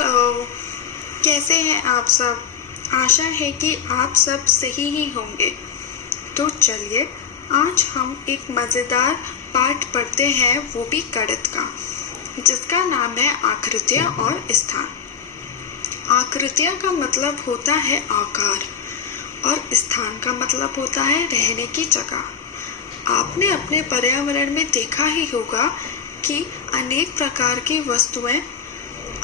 Hello, कैसे हैं आप सब। आशा है कि आप सब सही ही होंगे। तो चलिए आज हम एक मज़ेदार पाठ पढ़ते हैं, वो भी गणित का, जिसका नाम है आकृतियाँ और स्थान। आकृतियाँ का मतलब होता है आकार और स्थान का मतलब होता है रहने की जगह। आपने अपने पर्यावरण में देखा ही होगा कि अनेक प्रकार की वस्तुएं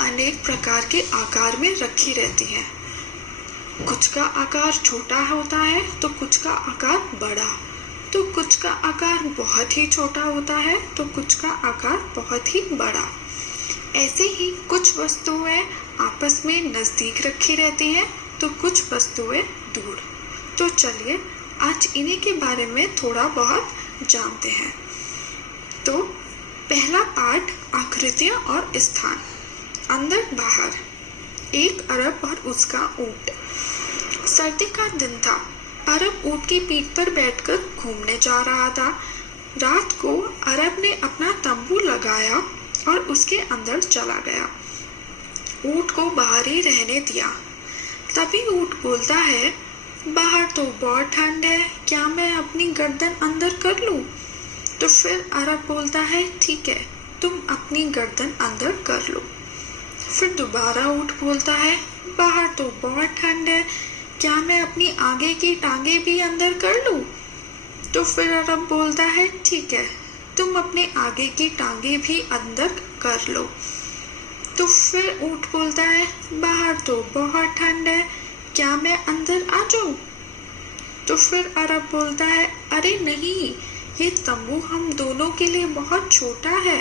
अनेक प्रकार के आकार में रखी रहती हैं। कुछ का आकार छोटा होता है तो कुछ का आकार बड़ा, तो कुछ का आकार बहुत ही छोटा होता है तो कुछ का आकार बहुत ही बड़ा। ऐसे ही कुछ वस्तुएं आपस में नज़दीक रखी रहती हैं तो कुछ वस्तुएं दूर। तो चलिए आज इन्हीं के बारे में थोड़ा बहुत जानते हैं। तो पहला पाठ आकृतियाँ और स्थान। अंदर बाहर। एक अरब और उसका ऊंट। सर्दी का दिन था। अरब ऊंट की पीठ पर बैठकर घूमने जा रहा था। रात को अरब ने अपना तंबू लगाया और उसके अंदर चला गया। ऊंट को बाहर ही रहने दिया। तभी ऊंट बोलता है, बाहर तो बहुत ठंड है, क्या मैं अपनी गर्दन अंदर कर लूं? तो फिर अरब बोलता है, ठीक है, तुम अपनी गर्दन अंदर कर लो। फिर दोबारा ऊंट बोलता है, बाहर तो बहुत ठंड है, क्या मैं अपनी आगे की टांगे भी अंदर कर लूं? तो फिर अरब बोलता है, ठीक है, तुम अपने आगे की टांगे भी अंदर कर लो। तो फिर ऊंट बोलता है, बाहर तो बहुत ठंड है, क्या मैं अंदर आ जाऊं? तो फिर अरब बोलता है, अरे नहीं, ये तंबू हम दोनों के लिए बहुत छोटा है।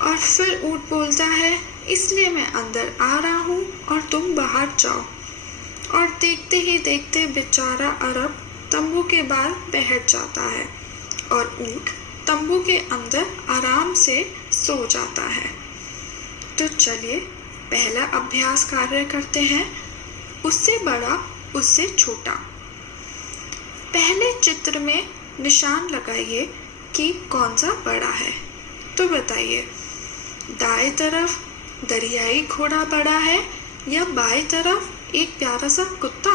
और फिर ऊंट बोलता है, इसलिए मैं अंदर आ रहा हूँ और तुम बाहर जाओ। और देखते ही देखते बेचारा अरब तंबू के बाहर बैठ जाता है और ऊंट तंबू के अंदर आराम से सो जाता है। तो चलिए पहला अभ्यास कार्य करते हैं, उससे बड़ा उससे छोटा। पहले चित्र में निशान लगाइए कि कौन सा बड़ा है। तो बताइए, दाएं तरफ दरियाई घोड़ा बड़ा है या बाएं तरफ एक प्यारा सा कुत्ता?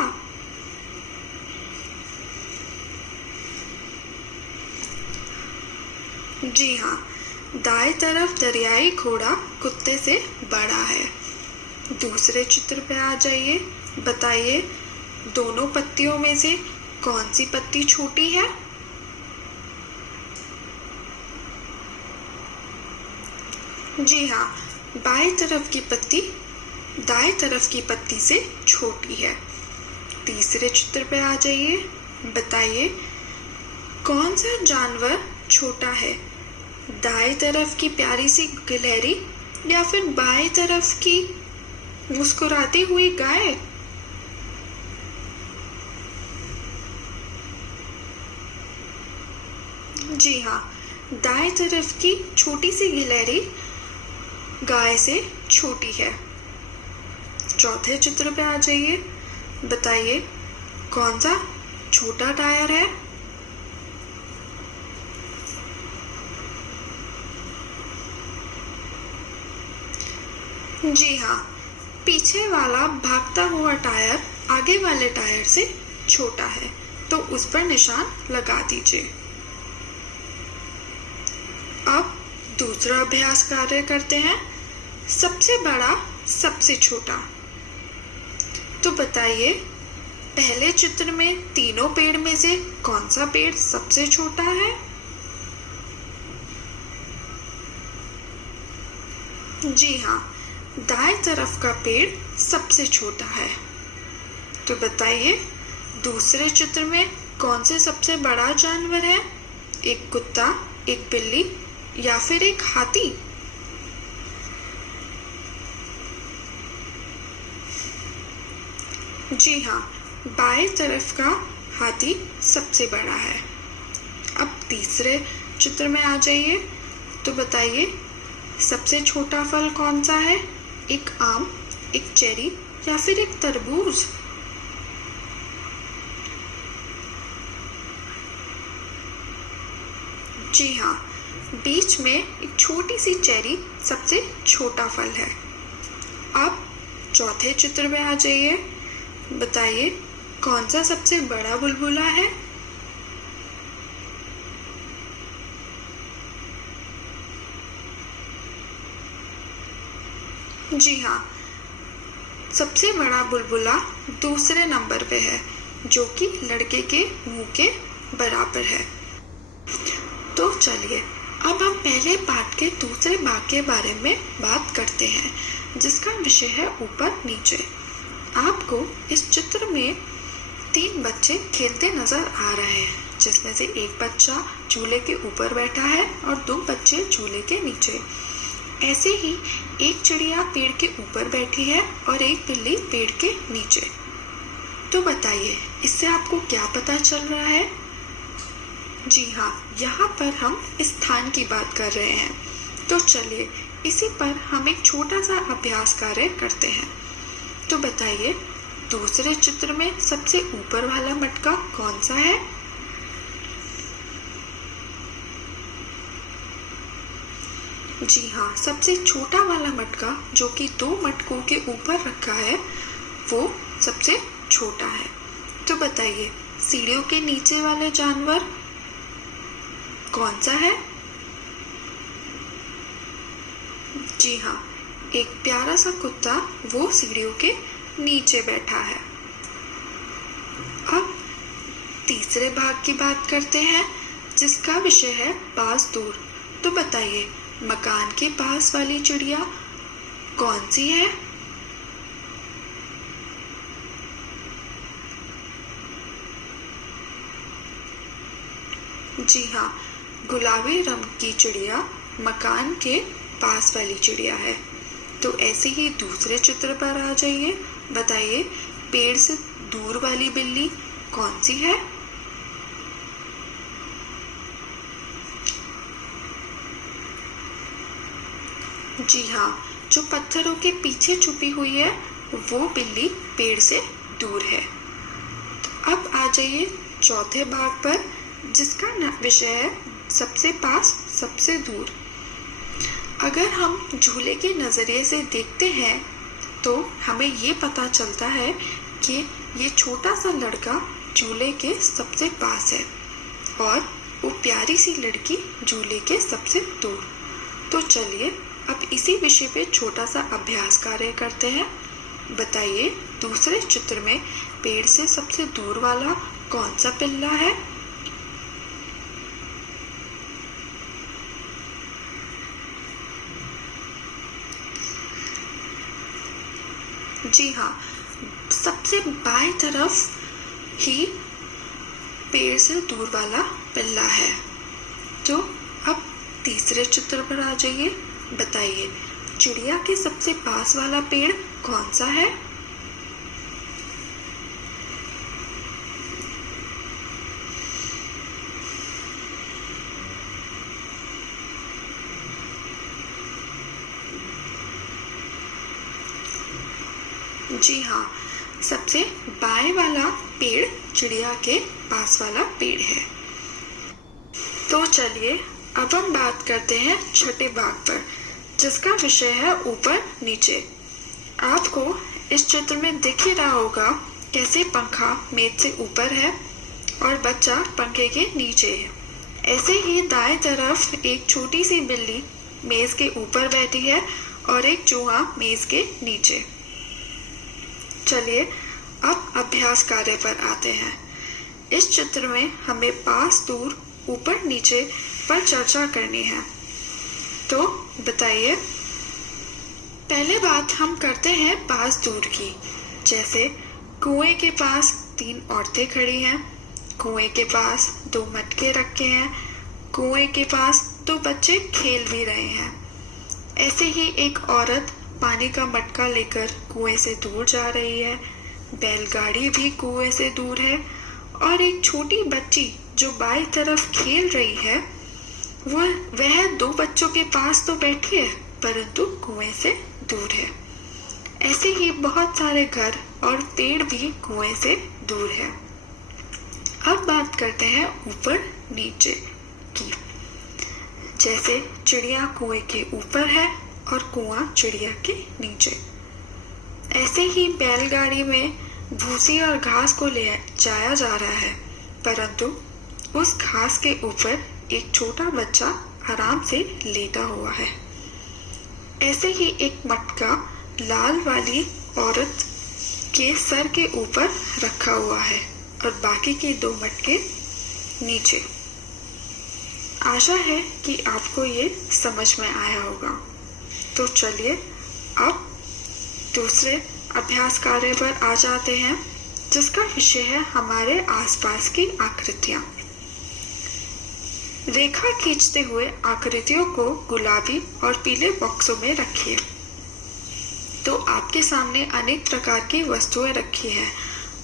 जी हाँ, दाएं तरफ दरियाई घोड़ा कुत्ते से बड़ा है। दूसरे चित्र पे आ जाइए, बताइए दोनों पत्तियों में से कौन सी पत्ती छोटी है? जी हाँ, बाएं तरफ की पत्ती दाएं तरफ की पत्ती से छोटी है। तीसरे चित्र पे आ जाइए, बताइए कौन सा जानवर छोटा है, दाएं तरफ की प्यारी सी गिलहरी या फिर बाएं तरफ की मुस्कुराती हुई गाय? जी हाँ, दाएं तरफ की छोटी सी गिलहरी गाय से छोटी है। चौथे चित्र पे आ जाइए, बताइए कौन सा छोटा टायर है? जी हाँ, पीछे वाला भागता हुआ टायर आगे वाले टायर से छोटा है, तो उस पर निशान लगा दीजिए। अब दूसरा अभ्यास कार्य करते हैं, सबसे बड़ा सबसे छोटा। तो बताइए, पहले चित्र में तीनों पेड़ में से कौन सा पेड़ सबसे छोटा है? जी हाँ, दाएं तरफ का पेड़ सबसे छोटा है। तो बताइए, दूसरे चित्र में कौन से सबसे बड़ा जानवर है? एक कुत्ता, एक बिल्ली या फिर एक हाथी? जी हाँ, बाएं तरफ का हाथी सबसे बड़ा है। अब तीसरे चित्र में आ जाइए, तो बताइए सबसे छोटा फल कौन सा है? एक आम, एक चेरी या फिर एक तरबूज? जी हाँ, बीच में एक छोटी सी चेरी सबसे छोटा फल है। अब चौथे चित्र में आ जाइए। बताइए कौन सा सबसे बड़ा बुलबुला है? जी हाँ, सबसे बड़ा बुलबुला दूसरे नंबर पे है, जो कि लड़के के मुंह के बराबर है। तो चलिए अब हम पहले पाठ के दूसरे भाग के बारे में बात करते हैं, जिसका विषय है ऊपर नीचे। आपको इस चित्र में 3 बच्चे खेलते नजर आ रहे हैं, जिसमें से एक बच्चा झूले के ऊपर बैठा है और 2 बच्चे झूले के नीचे। ऐसे ही एक चिड़िया पेड़ के ऊपर बैठी है और एक बिल्ली पेड़ के नीचे। तो बताइए इससे आपको क्या पता चल रहा है? जी हाँ, यहाँ पर हम स्थान की बात कर रहे हैं। तो चलिए इसी पर हम एक छोटा सा अभ्यास कार्य करते हैं। तो बताइए दूसरे चित्र में सबसे ऊपर वाला मटका कौन सा है? जी हाँ, सबसे छोटा वाला मटका जो कि 2 मटकों के ऊपर रखा है वो सबसे छोटा है। तो बताइए सीढ़ियों के नीचे वाले जानवर कौन सा है? जी हाँ, एक प्यारा सा कुत्ता वो सीढ़ियों के नीचे बैठा है। अब तीसरे भाग की बात करते हैं, जिसका विषय है पास दूर। तो बताइए मकान के पास वाली चिड़िया कौन सी है? जी हाँ, गुलाबी रंग की चिड़िया मकान के पास वाली चिड़िया है। तो ऐसे ही दूसरे चित्र पर आ जाइए। बताइए पेड़ से दूर वाली बिल्ली कौन सी है? जी हाँ, जो पत्थरों के पीछे छुपी हुई है वो बिल्ली पेड़ से दूर है। तो अब आ जाइए चौथे भाग पर, जिसका विषय है सबसे पास सबसे दूर। अगर हम झूले के नजरिए से देखते हैं तो हमें ये पता चलता है कि ये छोटा सा लड़का झूले के सबसे पास है और वो प्यारी सी लड़की झूले के सबसे दूर। तो चलिए अब इसी विषय पे छोटा सा अभ्यास कार्य करते हैं। बताइए दूसरे चित्र में पेड़ से सबसे दूर वाला कौन सा पिल्ला है? जी हाँ, सबसे बाएं तरफ ही पेड़ से दूर वाला पिल्ला है। तो अब तीसरे चित्र पर आ जाइए। बताइए चिड़िया के सबसे पास वाला पेड़ कौन सा है? जी हाँ, सबसे बाएं वाला पेड़ चिड़िया के पास वाला पेड़ है। तो चलिए अब हम बात करते हैं छठे भाग पर, जिसका विषय है ऊपर नीचे। आपको इस चित्र में दिख ही रहा होगा कैसे पंखा मेज से ऊपर है और बच्चा पंखे के नीचे है। ऐसे ही दाएं तरफ एक छोटी सी बिल्ली मेज के ऊपर बैठी है और एक चूहा मेज के नीचे। चलिए अब अभ्यास कार्य पर आते हैं। इस चित्र में हमें पास दूर ऊपर नीचे पर चर्चा करनी है। तो बताइए, पहले बात हम करते हैं पास दूर की। जैसे कुएं के पास 3 औरतें खड़ी हैं, कुएं के पास 2 मटके रखे हैं, कुएं के पास 2 बच्चे खेल भी रहे हैं। ऐसे ही एक औरत पानी का मटका लेकर कुएं से दूर जा रही है, बैलगाड़ी भी कुएं से दूर है और एक छोटी बच्ची जो बाईं तरफ खेल रही है वह 2 बच्चों के पास तो बैठी है परंतु कुएं से दूर है। ऐसे ही बहुत सारे घर और पेड़ भी कुएं से दूर है। अब बात करते हैं ऊपर नीचे की। जैसे चिड़िया कुएं के ऊपर है और कुआं चिड़िया के नीचे। ही बैलगाड़ी में भूसी और घास को ले जाया जा रहा है, परंतु उस घास के ऊपर एक छोटा बच्चा आराम से लेटा हुआ है। ऐसे ही एक मटका लाल वाली औरत के सर के ऊपर रखा हुआ है और बाकी के 2 मटके नीचे। आशा है कि आपको ये समझ में आया होगा। तो चलिए अब दूसरे अभ्यास कार्य पर आ जाते हैं, जिसका विषय है हमारे आसपास की आकृतियां। रेखा खींचते हुए आकृतियों को गुलाबी और पीले बॉक्सों में रखिए। तो आपके सामने अनेक प्रकार की वस्तुएं रखी हैं।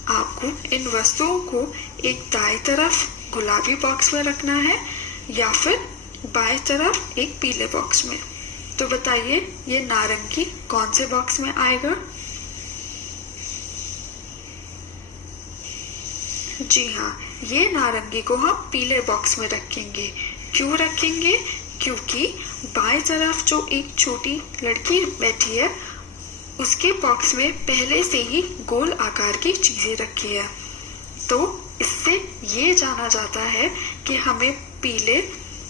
आपको इन वस्तुओं को एक दाएं तरफ गुलाबी बॉक्स में रखना है या फिर बाएं तरफ एक पीले बॉक्स में। तो बताइए ये नारंगी कौन से बॉक्स में आएगा? जी हाँ, ये नारंगी को हम पीले बॉक्स में रखेंगे। क्यों रखेंगे? क्योंकि बाएं तरफ जो एक छोटी लड़की बैठी है उसके बॉक्स में पहले से ही गोल आकार की चीजें रखी है। तो इससे ये जाना जाता है कि हमें पीले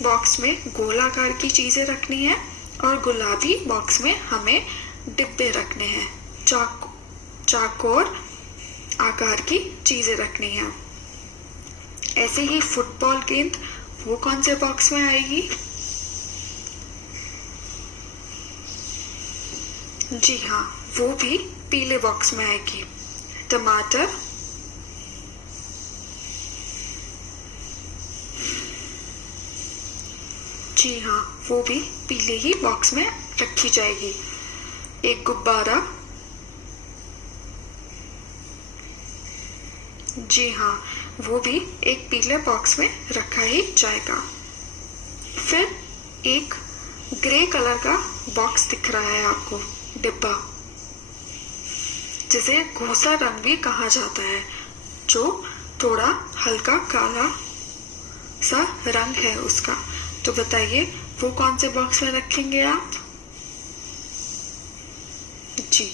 बॉक्स में गोल आकार की चीजें रखनी है और गुलाबी बॉक्स में हमें डिब्बे रखने हैं, चौकोर आकार की चीजें रखनी है। ऐसे ही फुटबॉल गेंद वो कौन से बॉक्स में आएगी? जी हाँ, वो भी पीले बॉक्स में आएगी। टमाटर, जी हाँ, वो भी पीले ही बॉक्स में रखी जाएगी। एक गुब्बारा, जी हाँ, वो भी एक पीले बॉक्स में रखा ही जाएगा। फिर एक ग्रे कलर का बॉक्स दिख रहा है आपको, डिब्बा, जिसे घोसा रंग भी कहा जाता है, जो थोड़ा हल्का काला सा रंग है उसका। तो बताइए वो कौन से बॉक्स में रखेंगे आप? जी,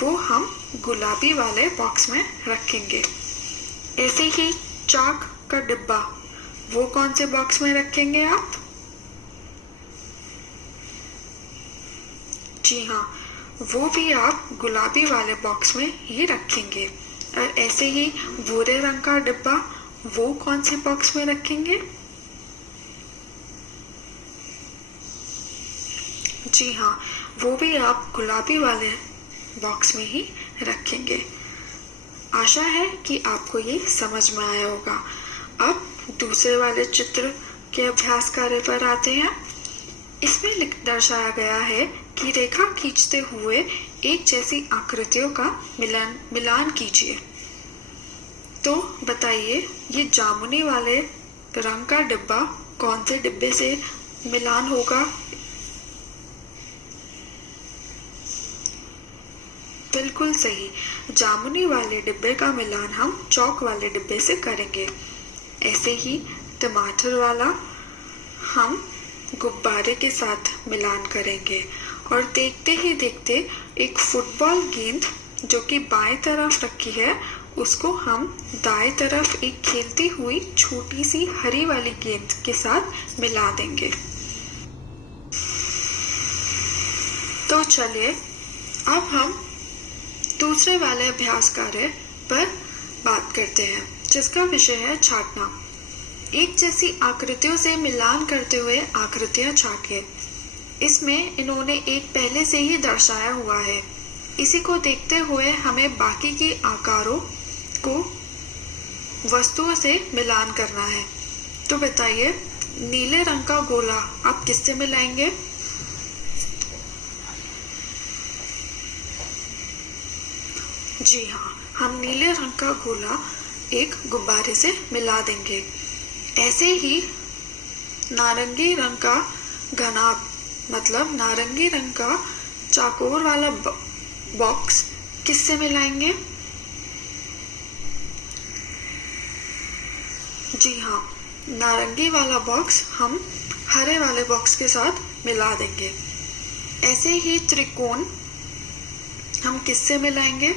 वो हम गुलाबी वाले बॉक्स में रखेंगे। ऐसे ही चाक का डिब्बा, वो कौन से बॉक्स में रखेंगे आप? जी हाँ, वो भी आप गुलाबी वाले बॉक्स में ही रखेंगे। और ऐसे ही भूरे रंग का डिब्बा, वो कौन से बॉक्स में रखेंगे? जी हाँ, वो भी आप गुलाबी वाले बॉक्स में ही रखेंगे। आशा है कि आपको ये समझ में आया होगा। अब दूसरे वाले चित्र के अभ्यास कार्य पर आते हैं। इसमें दर्शाया गया है कि रेखा खींचते हुए एक जैसी आकृतियों का मिलान कीजिए। तो बताइए ये जामुनी वाले रंग का डिब्बा कौन से डिब्बे से मिलान होगा? बिल्कुल सही, जामुनी वाले डिब्बे का मिलान हम चौक वाले डिब्बे से करेंगे। ऐसे ही टमाटर वाला हम गुब्बारे के साथ मिलान करेंगे और देखते ही देखते एक फुटबॉल गेंद जो कि बाएं तरफ रखी है उसको हम दाएं तरफ एक खेलती हुई छोटी सी हरी वाली गेंद के साथ मिला देंगे। तो चलिए अब हम दूसरे वाले अभ्यास कार्य पर बात करते हैं, जिसका विषय है छाटना। एक जैसी आकृतियों से मिलान करते हुए आकृतियां छाटिए। इसमें इन्होंने एक पहले से ही दर्शाया हुआ है। इसी को देखते हुए हमें बाकी के आकारों को वस्तुओं से मिलान करना है। तो बताइए नीले रंग का गोला आप किससे मिलाएंगे? जी हाँ, हम नीले रंग का गोला एक गुब्बारे से मिला देंगे। ऐसे ही नारंगी रंग का घनाभ मतलब नारंगी रंग का चौकोर वाला बॉक्स किससे मिलाएंगे? जी हाँ, नारंगी वाला बॉक्स हम हरे वाले बॉक्स के साथ मिला देंगे। ऐसे ही त्रिकोण हम किससे मिलाएंगे?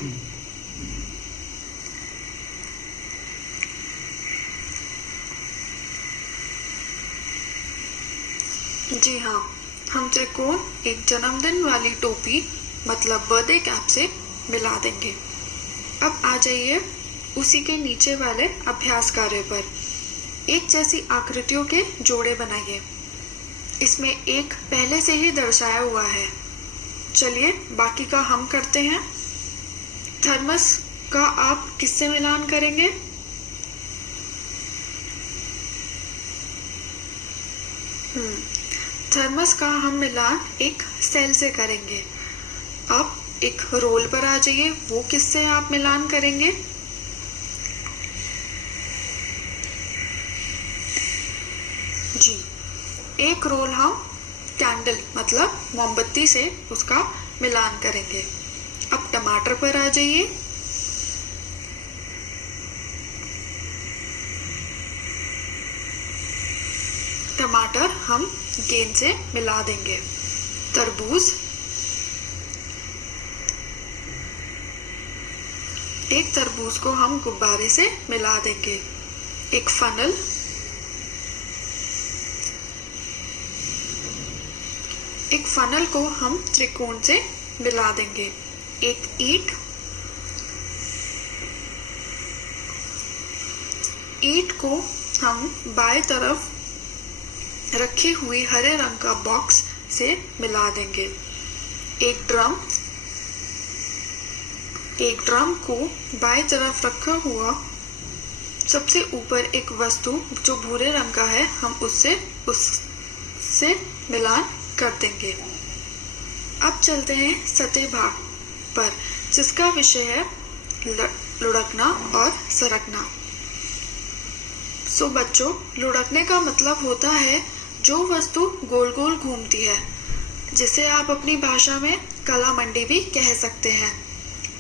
जी हाँ, हम त्रिकोण एक जन्मदिन वाली टोपी मतलब बर्थडे कैप से मिला देंगे। अब आ जाइए उसी के नीचे वाले अभ्यास कार्य पर। एक जैसी आकृतियों के जोड़े बनाइए। इसमें एक पहले से ही दर्शाया हुआ है। चलिए बाकी का हम करते हैं। थर्मस का आप किससे मिलान करेंगे? थर्मस का हम मिलान एक सेल से करेंगे। अब एक रोल पर आ जाइए, वो किससे आप मिलान करेंगे? जी, एक रोल हम कैंडल मतलब मोमबत्ती से उसका मिलान करेंगे। अब टमाटर पर आ जाइए। टमाटर हम गेंद से मिला देंगे। तरबूज, एक तरबूज को हम गुब्बारे से मिला देंगे। एक फनल, एक फनल को हम त्रिकोण से मिला देंगे। एक ईंट, ईंट को हम बाएं तरफ रखी हुई हरे रंग का बॉक्स से मिला देंगे। एक ड्रम, एक ड्रम को बाएं तरफ रखा हुआ सबसे ऊपर एक वस्तु जो भूरे रंग का है, हम उससे मिलान कर देंगे। अब चलते हैं सतह भाग पर, जिसका विषय है लुढ़कना और सरकना। सो बच्चों, लुढ़कने का मतलब होता है जो वस्तु गोल गोल घूमती है, जिसे आप अपनी भाषा में कला मंडी भी कह सकते हैं।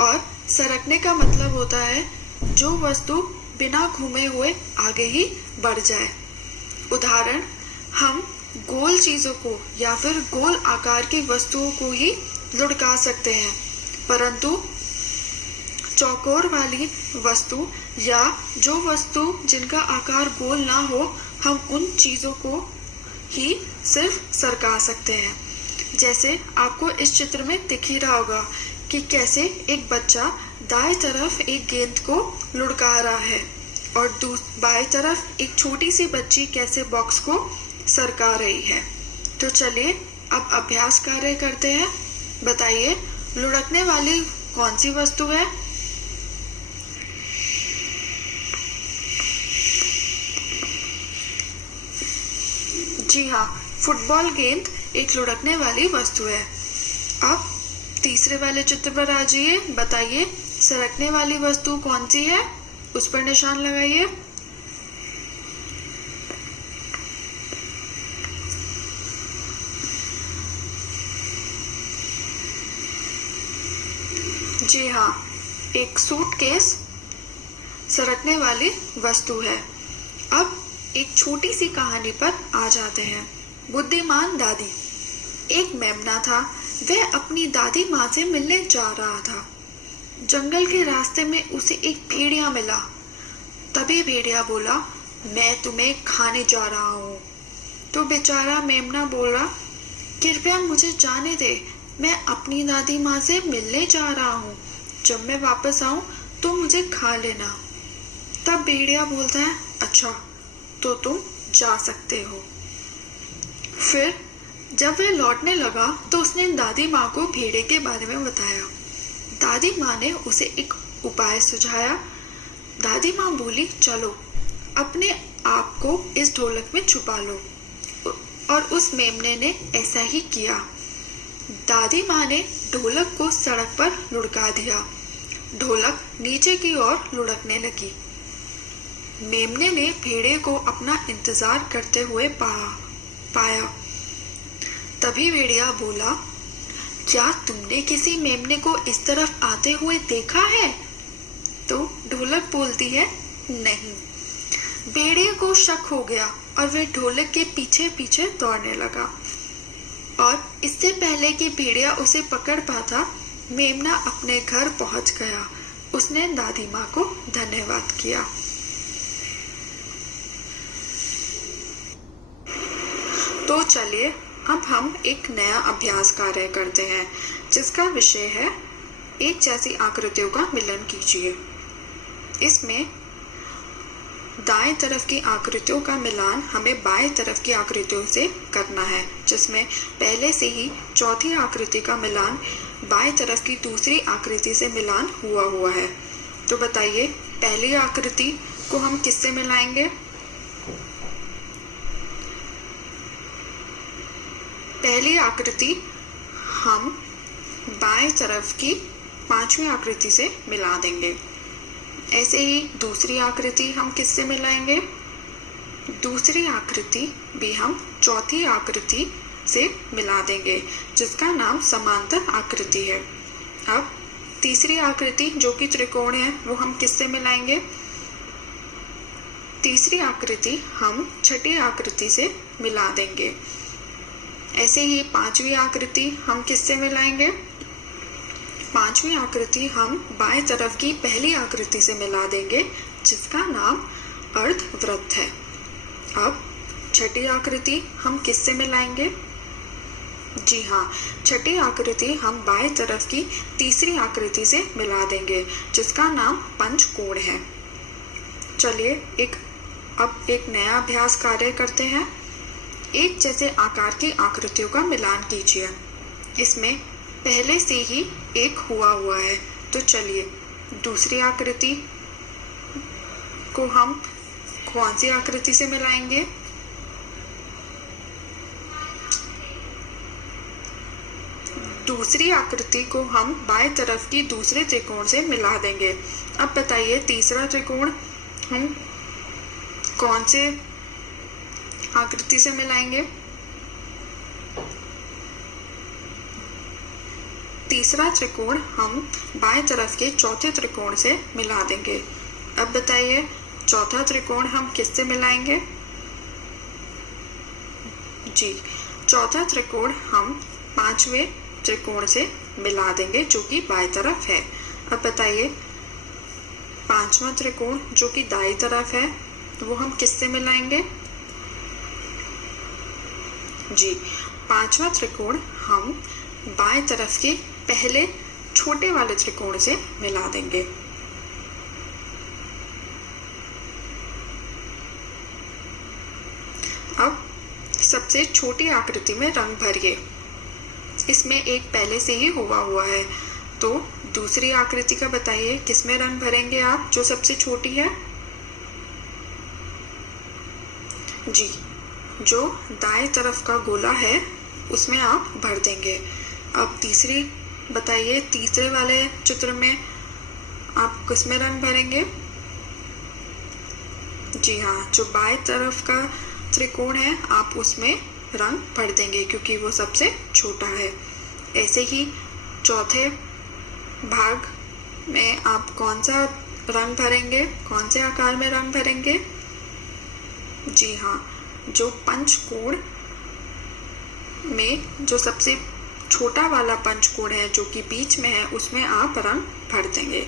और सरकने का मतलब होता है जो वस्तु बिना घूमे हुए आगे ही बढ़ जाए। उदाहरण, हम गोल चीजों को या फिर गोल आकार की वस्तुओं को ही लुढ़का सकते हैं, परंतु चौकोर वाली वस्तु या जो वस्तु जिनका आकार गोल ना हो, हम उन चीजों को ही सिर्फ सरका सकते हैं। जैसे आपको इस चित्र में दिख ही रहा होगा कि कैसे एक बच्चा दाएं तरफ एक गेंद को लुढ़का रहा है और बाएं तरफ एक छोटी सी बच्ची कैसे बॉक्स को सरका रही है। तो चलिए अब अभ्यास कार्य करते हैं। बताइए, लुढ़कने वाली कौन सी वस्तु है? जी हाँ, फुटबॉल गेंद एक लुढ़कने वाली वस्तु है। अब तीसरे वाले चित्र पर आ जाइए। बताइए, सरकने वाली वस्तु कौन सी है? उस पर निशान लगाइए। जी हाँ, एक सूटकेस सरकने वाली वस्तु है। अब एक छोटी सी कहानी पर आ जाते हैं। बुद्धिमान दादी। एक मेमना था, वह अपनी दादी माँ से मिलने जा रहा था। जंगल के रास्ते में उसे एक भेड़िया मिला। तभी भेड़िया बोला, मैं तुम्हें खाने जा रहा हूँ। तो बेचारा मेमना बोला, कृपया मुझे जाने दे, मैं अपनी दादी माँ से मिलने जा रहा हूँ। जब मैं वापस आऊं तो मुझे खा लेना। तब भेड़िया बोलता है, अच्छा तो तुम जा सकते हो। फिर जब वह लौटने लगा तो उसने दादी माँ को भेड़े के बारे में बताया। दादी माँ ने उसे एक उपाय सुझाया। दादी माँ बोली, चलो अपने आप को इस ढोलक में छुपा लो। और उस मेमने ने ऐसा ही किया। दादी माँ ने ढोलक को सड़क पर लुढ़का दिया। ढोलक नीचे की ओर लुढ़कने लगी। मेमने ने भेड़े को अपना इंतजार करते हुए पाया। तभी भेड़िया बोला, क्या तुमने किसी मेमने को इस तरफ आते हुए देखा है? तो ढोलक बोलती है, नहीं। भेड़िए को शक हो गया और वह ढोलक के पीछे पीछे दौड़ने लगा। और इससे पहले कि भेड़िया उसे पकड़ पाता, मेमना अपने घर पहुंच गया। उसने दादी माँ को धन्यवाद किया। तो चलिए अब हम एक नया अभ्यास कार्य करते हैं जिसका विषय है एक जैसी आकृतियों का मिलन कीजिए। इसमें दाएं तरफ की आकृतियों का मिलान हमें बाएं तरफ की आकृतियों से करना है, जिसमें पहले से ही चौथी आकृति का मिलान बाएं तरफ की दूसरी आकृति से मिलान हुआ है। तो बताइए पहली आकृति को हम किससे मिलाएंगे? पहली आकृति हम बाएं तरफ की पांचवी आकृति से मिला देंगे। ऐसे ही दूसरी आकृति हम किससे मिलाएंगे? दूसरी आकृति भी हम चौथी आकृति से मिला देंगे, जिसका नाम समांतर आकृति है। अब तीसरी आकृति जो कि त्रिकोण है वो हम किससे मिलाएंगे? तीसरी आकृति हम छठी आकृति से मिला देंगे। ऐसे ही पांचवी आकृति हम किससे मिलाएंगे? पांचवी आकृति हम बाएं तरफ की पहली आकृति से मिला देंगे, जिसका नाम अर्धवृत्त है। अब छठी आकृति हम किससे मिलाएंगे? जी हाँ, छठी आकृति हम बाएं तरफ की तीसरी आकृति से मिला देंगे, जिसका नाम पंचकोण है। चलिए अब एक नया अभ्यास कार्य करते हैं। एक जैसे आकार की आकृतियों का मिलान कीजिए। इसमें पहले से ही एक हुआ है। तो चलिए दूसरी आकृति को हम कौन सी आकृति से मिलाएंगे? दूसरी आकृति को हम बाएं तरफ की दूसरे त्रिकोण से मिला देंगे। अब बताइए तीसरा त्रिकोण हम कौन से आकृति से मिलाएंगे? तीसरा त्रिकोण हम बाएं तरफ के चौथे त्रिकोण से मिला देंगे। अब बताइए चौथा त्रिकोण हम किससे मिलाएंगे? जी, चौथा त्रिकोण हम पांचवें त्रिकोण से मिला देंगे, जो कि बाएं तरफ है। अब बताइए पांचवा त्रिकोण जो कि दाईं तरफ है वो हम किससे मिलाएंगे? जी, पांचवा त्रिकोण हम बाएं तरफ के पहले छोटे वाले त्रिकोण से मिला देंगे। अब सबसे छोटी आकृति में रंग भरिए। इसमें एक पहले से ही हुआ है। तो दूसरी आकृति का बताइए किसमें रंग भरेंगे आप, जो सबसे छोटी है? जी, जो दाएं तरफ का गोला है उसमें आप भर देंगे। अब तीसरी बताइए, तीसरे वाले चित्र में आप किसमें रंग भरेंगे? जी हाँ, जो बाएं तरफ का त्रिकोण है आप उसमें रंग भर देंगे क्योंकि वो सबसे छोटा है। ऐसे ही चौथे भाग में आप कौन सा रंग भरेंगे, कौन से आकार में रंग भरेंगे? जी हाँ, जो पंचकोण में जो सबसे छोटा वाला पंचकोण है जो कि बीच में है उसमें आप रंग भर देंगे।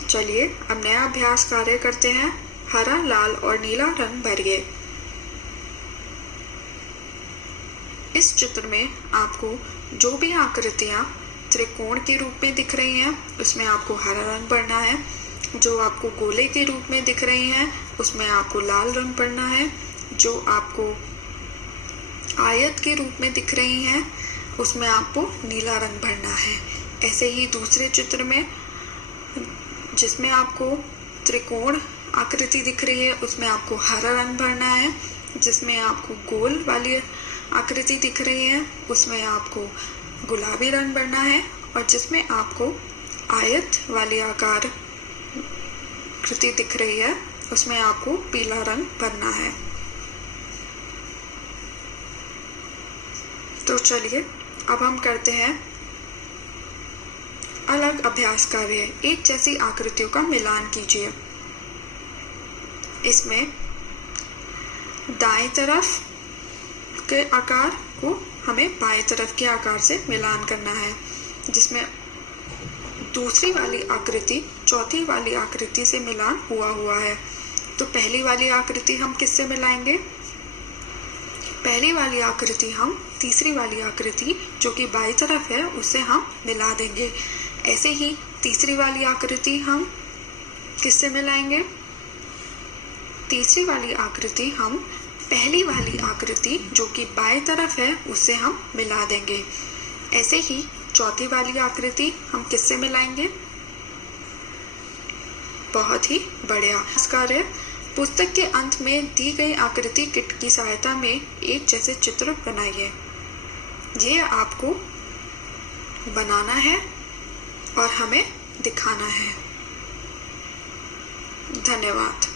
चलिए अब नया अभ्यास कार्य करते हैं। हरा, लाल और नीला रंग भरिए। इस चित्र में आपको जो भी आकृतियां त्रिकोण के रूप में दिख रही हैं उसमें आपको हरा रंग भरना है। जो आपको गोले के रूप में दिख रही हैं उसमें आपको लाल रंग भरना है। जो आपको आयत के रूप में दिख रही हैं उसमें आपको नीला रंग भरना है। ऐसे ही दूसरे चित्र में जिसमें आपको त्रिकोण आकृति दिख रही है उसमें आपको हरा रंग भरना है। जिसमें आपको गोल वाली आकृति दिख रही है उसमें आपको गुलाबी रंग भरना है। और जिसमें आपको आयत वाली आकार आकृति दिख रही है उसमें आपको पीला रंग भरना है। तो चलिए अब हम करते हैं अलग अभ्यास कार्य। एक जैसी आकृतियों का मिलान कीजिए। इसमें दाएं तरफ के आकार को हमें बाएं तरफ के आकार से मिलान करना है। जिसमें दूसरी वाली आकृति चौथी वाली आकृति से मिलान हुआ है। तो पहली वाली आकृति हम किससे मिलाएंगे? पहली वाली आकृति हम तीसरी वाली आकृति जो कि बाईं तरफ है उससे हम मिला देंगे। ऐसे ही तीसरी वाली आकृति हम किससे मिलाएंगे? तीसरी वाली आकृति हम पहली वाली आकृति जो कि बाएं तरफ है उससे हम मिला देंगे। ऐसे ही चौथी वाली आकृति हम किससे मिलाएंगे? बहुत ही बढ़िया। कार्य पुस्तक के अंत में दी गई आकृति किट की सहायता में एक जैसे चित्र बनाइए। ये आपको बनाना है और हमें दिखाना है। धन्यवाद।